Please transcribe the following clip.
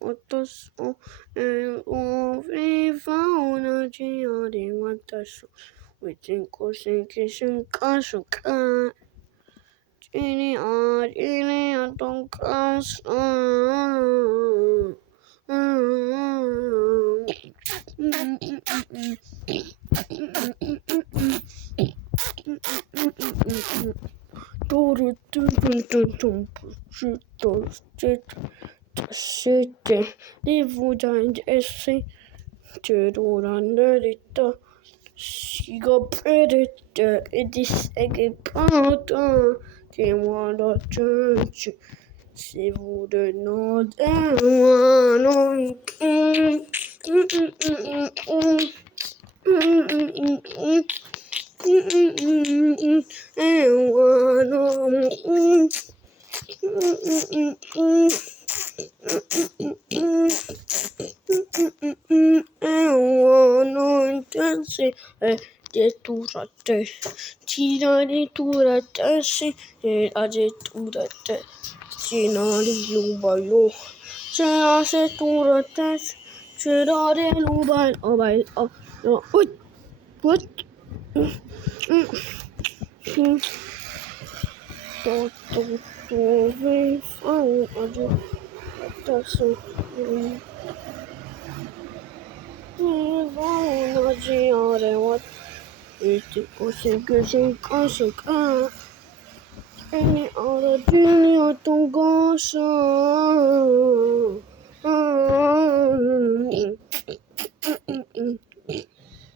어떠소 viva오나지아리 왔다소 위진코싱키싱카수카 지니아리니아 돈까스 Sitte livudandesse Tedorandita Siga predictor it is egepata Timada church Se vore not one Deturate, tirare turate, e ageturate, tirare lubaio, tirare turate, tirare lubaio, oh my, oh, no, what? Toto, we found agitação. What? It consegue conseguir any other junior to go so